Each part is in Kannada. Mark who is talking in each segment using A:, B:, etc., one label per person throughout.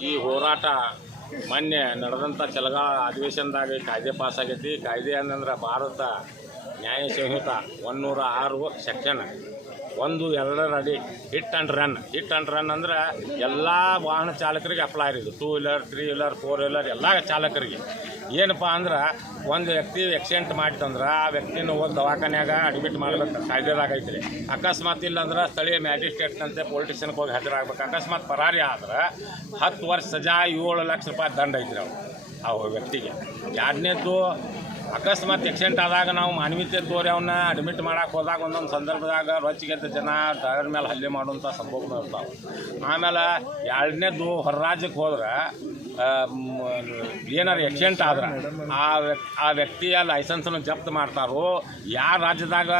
A: ಈ ಹೋರಾಟ ಮೊನ್ನೆ ನಡೆದಂಥ ಚಲಗಾಲ ಅಧಿವೇಶನದಾಗ ಕಾಯ್ದೆ ಪಾಸ್ ಆಗೈತಿ. ಕಾಯ್ದೆ ಅಂದ್ರೆ ಭಾರತ ನ್ಯಾಯ ಸಂಹಿತ ಒನ್ನೂರ ಆರು ಸೆಕ್ಷನ್. ಒಂದು ಎರಡು ಅಡಿ hit and run hit and run ಅಂದ್ರೆ ಎಲ್ಲ ವಾಹನ ಚಾಲಕರಿಗೆ ಅಪ್ಲೈ ಇದು two wheeler three wheeler four wheeler ಎಲ್ಲ ಚಾಲಕರಿಗೆ. ಏನಪ್ಪ ಅಂದ್ರೆ ಒಂದು ವ್ಯಕ್ತಿ ಆಕ್ಸಿಡೆಂಟ್ ಮಾಡಿತಂದ್ರೆ ಆ ವ್ಯಕ್ತಿನ ಒಂದು ದವಾಖಾನ್ಯಾಗ ಅಡ್ಮಿಟ್ ಮಾಡ್ಬೇಕು. ರೀ ಅಕಸ್ಮಾತ್ ಇಲ್ಲಾಂದ್ರೆ ಸ್ಥಳೀಯ ಮ್ಯಾಜಿಸ್ಟ್ರೇಟ್ನಂತೆ ಪೊಲಿಟಿಷನ್ಗೆ ಹೋಗಿ ಹಾಜರಾಗ್ಬೇಕು ಅಕಸ್ಮಾತ್ ಪರಾರಿ ಆದ್ರೆ ಹತ್ತು ವರ್ಷ ಸಜಾ ಏಳು ಲಕ್ಷ ರೂಪಾಯಿ ದಂಡ ಐತ್ರಿ ಅವ್ರು ಆ ವ್ಯಕ್ತಿಗೆ. ಎರಡನೇದ್ದು ಅಕಸ್ಮಾತ್ ಎಕ್ಸಿಡೆಂಟ್ ಆದಾಗ ನಾವು ಮಾನವೀಯತೆ ತೋರಿ ಅವನ್ನ ಅಡ್ಮಿಟ್ ಮಾಡಕ್ಕೆ ಹೋದಾಗ ಒಂದೊಂದು ಸಂದರ್ಭದಾಗ ರೊಚ್ಚಿಗೆದ್ದ ಜನ ಡ್ರೈವರ್ ಮೇಲೆ ಹಲ್ಲೆ ಮಾಡುವಂಥ ಸಂಭವಗಳು ಇರ್ತಾವೆ. ಆಮೇಲೆ ಎರಡನೇದು ಹೊರ ರಾಜ್ಯಕ್ಕೆ ಹೋದ್ರೆ ಏನಾರು ಆಕ್ಸಿಡೆಂಟ್ ಆದ್ರೆ, ಆ ಆ ವ್ಯಕ್ತಿಯ ಲೈಸೆನ್ಸನ್ನು ಜಪ್ತ್ ಮಾಡ್ತಾರೋ ಯಾವ ರಾಜ್ಯದಾಗ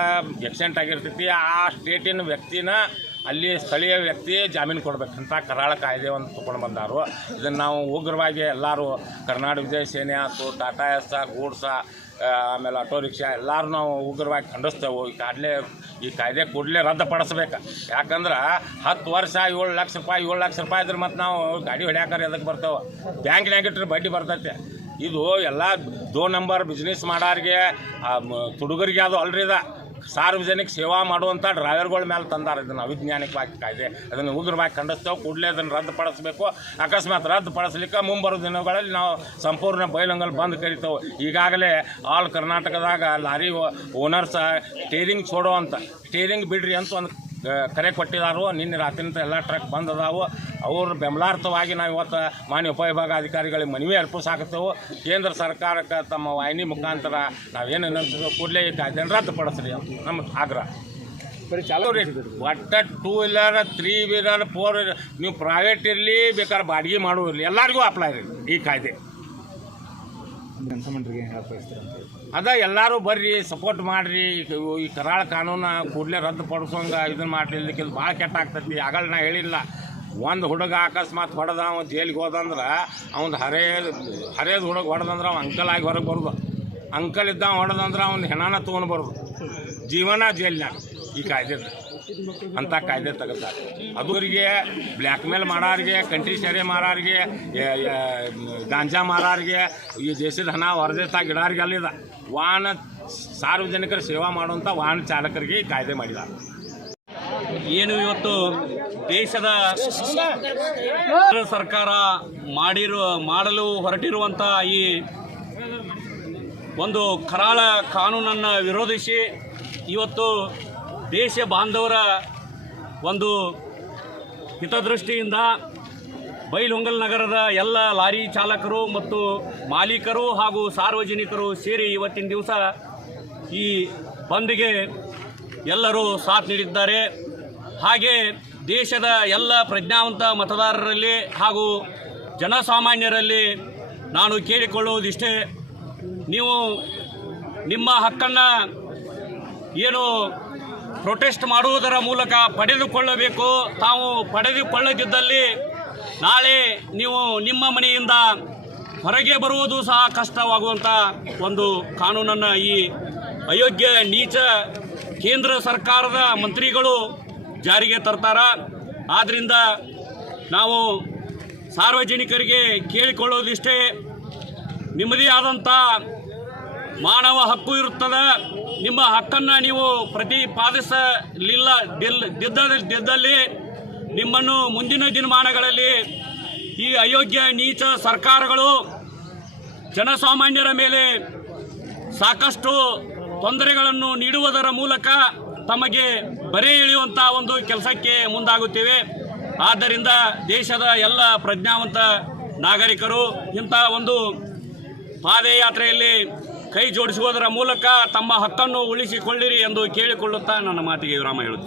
A: ಆಕ್ಸಿಡೆಂಟ್ ಆಗಿರ್ತೈತಿ, ಆ ಸ್ಟೇಟಿನ ವ್ಯಕ್ತಿನ ಅಲ್ಲಿ ಸ್ಥಳೀಯ ವ್ಯಕ್ತಿ ಜಾಮೀನು ಕೊಡಬೇಕಂತ ಕರಾಳ ಕಾಯ್ದೆ ಒಂದು ತೊಗೊಂಡು ಬಂದಾರು. ಇದನ್ನು ನಾವು ಉಗ್ರವಾಗಿ ಎಲ್ಲರೂ ಕರ್ನಾಟಕ ವಿಜಯ ಸೇನೆ ಆಯ್ತು, ಟಾಟಾ ಎಸ್ ಗೂಡ್ಸ ಆಮೇಲೆ ಆಟೋ ರಿಕ್ಷಾ ಎಲ್ಲರೂ ನಾವು ಉಗ್ರವಾಗಿ ಖಂಡಿಸ್ತೇವೆ. ಈ ಕಾಡಲೇ, ಈ ಕಾಯ್ದೆ ಕೂಡಲೇ ರದ್ದುಪಡಿಸ್ಬೇಕು. ಯಾಕಂದ್ರೆ ಹತ್ತು ವರ್ಷ ಏಳು ಲಕ್ಷ ರೂಪಾಯಿ, ಏಳು ಲಕ್ಷ ರೂಪಾಯಿ ಇದ್ರೆ ಮತ್ತು ನಾವು ಗಾಡಿ ಹೊಡ್ಯಾಕಾರ ಎದಕ್ಕೆ ಬರ್ತೇವೆ? ಬ್ಯಾಂಕ್ನಾಗ ಇಟ್ಟರೆ ಬಡ್ಡಿ ಬರ್ತೈತೆ. ಇದು ಎಲ್ಲ ದೋ ನಂಬರ್ ಬಿಸ್ನೆಸ್ ಮಾಡೋರಿಗೆ ತುಡುಗರಿಗೆ ಅದು ಅಲ್ರಿ ಸಾರ್ವಜನಿಕ ಸೇವಾ ಮಾಡುವಂಥ ಡ್ರೈವರ್ಗಳ ಮೇಲೆ ತಂದಾರ. ಇದನ್ನು ಅವಿಜ್ಞಾನಿಕವಾಗಿ ಕಾಯ್ದೆ. ಅದನ್ನು ಉಗ್ರವಾಗಿ ಖಂಡಿಸ್ತೇವೆ, ಕೂಡಲೇ ಅದನ್ನು ರದ್ದುಪಡಿಸಬೇಕು ಅಕಸ್ಮಾತ್ ರದ್ದುಪಡಿಸ್ಲಿಕ್ಕೆ ಮುಂಬರೋ ದಿನಗಳಲ್ಲಿ ನಾವು ಸಂಪೂರ್ಣ ಬೈಲಂಗಲ್ ಬಂದ್ ಕರಿತೇವೆ. ಈಗಾಗಲೇ ಆಲ್ ಕರ್ನಾಟಕದಾಗ ಲಾರಿ ಓನರ್ಸ ಸ್ಟೇರಿಂಗ್ ಅಂತ ಸ್ಟೇರಿಂಗ್ ಬಿಡ್ರಿ ಅಂತ ಒಂದು ಕರೆ ಕೊಟ್ಟಿದಾರೋ. ನಿನ್ನೆ ರಾತ್ರಿಯಿಂದ ಎಲ್ಲ ಟ್ರಕ್ ಬಂದ್ ಅದಾವು. ಅವ್ರ ಬೆಂಬಲಾರ್ಥವಾಗಿ ನಾವು ಇವತ್ತು ಮಾನ್ಯ ಉಪವಿಭಾಗ ಅಧಿಕಾರಿಗಳಿಗೆ ಮನವಿ ಅರ್ಪಿಸಾಕತ್ತೇವೆ. ಕೇಂದ್ರ ಸರ್ಕಾರಕ್ಕೆ ತಮ್ಮ ವಾಹಿನಿ ಮುಖಾಂತರ ನಾವೇನು ನಂತರ ಕೂಡಲೇ ಈ ಕಾಯ್ದೆಯನ್ನು ರದ್ದುಪಡಿಸ್ರಿ ಅಂತ ನಮ್ಮ ಆಗ್ರಹ.
B: ಬರೀ ಚಾಲಕ
A: ಒಟ್ಟ two wheeler three wheeler four wheeler ನೀವು ಪ್ರೈವೇಟ್ ಇರಲಿ ಬೇಕಾದ್ರೆ ಬಾಡಿಗೆ ಮಾಡೋ ಇರಲಿ ಎಲ್ಲರಿಗೂ ಅಪ್ಲೈ ಇರಲಿ ಈ ಕಾಯ್ದೆ.
B: ಹೇಳಕ್
A: ಅದ ಎಲ್ಲರೂ ಬರ್ರಿ ಸಪೋರ್ಟ್ ಮಾಡ್ರಿ. ಈ- ಕರಾಳ ಕಾನೂನು ಕೂಡಲೇ ರದ್ದುಪಡಿಸೋಂಗ ಇದನ್ನ ಮಾಡ್ರಿ. ಇದಕ್ಕೆ ಇದು ಭಾಳ ಕೆಟ್ಟ ಆಗ್ತೈತಿ. ಆಗಲ್ಲ ನಾ ಹೇಳಿಲ್ಲ. ಒಂದು ಹುಡುಗ ಅಕಸ್ಮಾತ್ ಹೊಡೆದ ಅವ ಜೈಲಿಗೆ ಹೋದಂದ್ರೆ ಅವ್ನು ಹರೇದು ಹರೇದು ಹುಡುಗ ಹೊಡೆದಂದ್ರೆ ಅವ್ನು ಅಂಕಲ್ ಆಗಿ ಹೊರಗೆ ಬರೋದು. ಅಂಕಲ್ ಇದ್ದ ಹೊಡೆದಂದ್ರೆ ಅವ್ನು ಹೆಣನ ತೊಗೊಂಡು ಬರೋದು. ಜೀವನ ಜೈಲಿನಾಗ ಈ ಕಾಯ್ದೆ ಅಂತ ಕಾಯ್ದೆ ತೆಗೆದಾರೆ ಅದುವರಿಗೆ ಬ್ಲ್ಯಾಕ್ ಮೇಲ್ ಮಾಡೋರಿಗೆ, ಕಂಟ್ರಿ ಸೇರೆ ಯ- ಗಾಂಜಾ ಮಾರೋರಿಗೆ, ಈ ದೇಶದ ಹಣ ಹೊರದೇಶ ಗಿಡಾರಿಗೆ ಅಲ್ಲಿದ. ವಾಹನ ಸಾರ್ವಜನಿಕರ ಸೇವಾ ಮಾಡುವಂಥ ವಾಹನ ಚಾಲಕರಿಗೆ ಕಾಯ್ದೆ ಮಾಡಿದ್ದಾರೆ
C: ಏನು ಇವತ್ತು ದೇಶದ ಸರ್ಕಾರ ಮಾಡಿರುವ ಮಾಡಲು ಹೊರಟಿರುವಂಥ ಈ ಒಂದು ಕರಾಳ ಕಾನೂನನ್ನು ವಿರೋಧಿಸಿ ಇವತ್ತು ದೇಶ ಬಾಂಧವರ ಒಂದು ಹಿತದೃಷ್ಟಿಯಿಂದ ಬೈಲಹೊಂಗಲ್ ನಗರದ ಎಲ್ಲ ಲಾರಿ ಚಾಲಕರು ಮತ್ತು ಮಾಲೀಕರು ಹಾಗೂ ಸಾರ್ವಜನಿಕರು ಸೇರಿ ಇವತ್ತಿನ ದಿವಸ ಈ ಬಂದ್ಗೆ ಎಲ್ಲರೂ ಸಾಥ್ ನೀಡಿದ್ದಾರೆ. ಹಾಗೆ ದೇಶದ ಎಲ್ಲ ಪ್ರಜ್ಞಾವಂತ ಮತದಾರರಲ್ಲಿ ಹಾಗೂ ಜನಸಾಮಾನ್ಯರಲ್ಲಿ ನಾನು ಕೇಳಿಕೊಳ್ಳುವುದಿಷ್ಟೇ, ನೀವು ನಿಮ್ಮ ಹಕ್ಕನ್ನು ಏನು ಪ್ರೊಟೆಸ್ಟ್ ಮಾಡುವುದರ ಮೂಲಕ ಪಡೆದುಕೊಳ್ಳಬೇಕು. ತಾವು ಪಡೆದುಕೊಳ್ಳದಿದ್ದಲ್ಲಿ ನಾಳೆ ನೀವು ನಿಮ್ಮ ಮನೆಯಿಂದ ಹೊರಗೆ ಬರುವುದು ಸಹ ಕಷ್ಟವಾಗುವಂಥ ಒಂದು ಕಾನೂನನ್ನು ಈ ಅಯೋಗ್ಯ ನೀಚ ಕೇಂದ್ರ ಸರ್ಕಾರದ ಮಂತ್ರಿಗಳು ಜಾರಿಗೆ ತರ್ತಾರ. ಆದ್ದರಿಂದ ನಾವು ಸಾರ್ವಜನಿಕರಿಗೆ ಕೇಳಿಕೊಳ್ಳೋದಿಷ್ಟೇ. ನಿಮ್ಮದೇ ಆದಂಥ ಮಾನವ ಹಕ್ಕು ಇರುತ್ತದೆ. ನಿಮ್ಮ ಹಕ್ಕನ್ನು ನೀವು ಪ್ರತಿಪಾದಿಸಲಿಲ್ಲ. ದಿಲ್ ದಿದ್ದ ದಿದ್ದಲ್ಲಿ ನಿಮ್ಮನ್ನು ಮುಂದಿನ ದಿನಮಾನಗಳಲ್ಲಿ ಈ ಅಯೋಗ್ಯ, ನೀಚ ಸರ್ಕಾರಗಳು ಜನಸಾಮಾನ್ಯರ ಮೇಲೆ ಸಾಕಷ್ಟು ತೊಂದರೆಗಳನ್ನು ನೀಡುವುದರ ಮೂಲಕ ತಮಗೆ ಬರೆ ಇಳಿಯುವಂಥ ಒಂದು ಕೆಲಸಕ್ಕೆ ಮುಂದಾಗುತ್ತಿವೆ. ಆದ್ದರಿಂದ ದೇಶದ ಎಲ್ಲ ಪ್ರಜ್ಞಾವಂತ ನಾಗರಿಕರು ಇಂಥ ಒಂದು ಪಾದಯಾತ್ರೆಯಲ್ಲಿ ಕೈ ಜೋಡಿಸುವುದರ ಮೂಲಕ ತಮ್ಮ ಹಕ್ಕನ್ನು ಉಳಿಸಿಕೊಳ್ಳಿರಿ ಎಂದು ಕೇಳಿಕೊಳ್ಳುತ್ತಾ ನನ್ನ ಮಾತಿಗೆ ವಿರಾಮ ಹೇಳುತ್ತೇನೆ.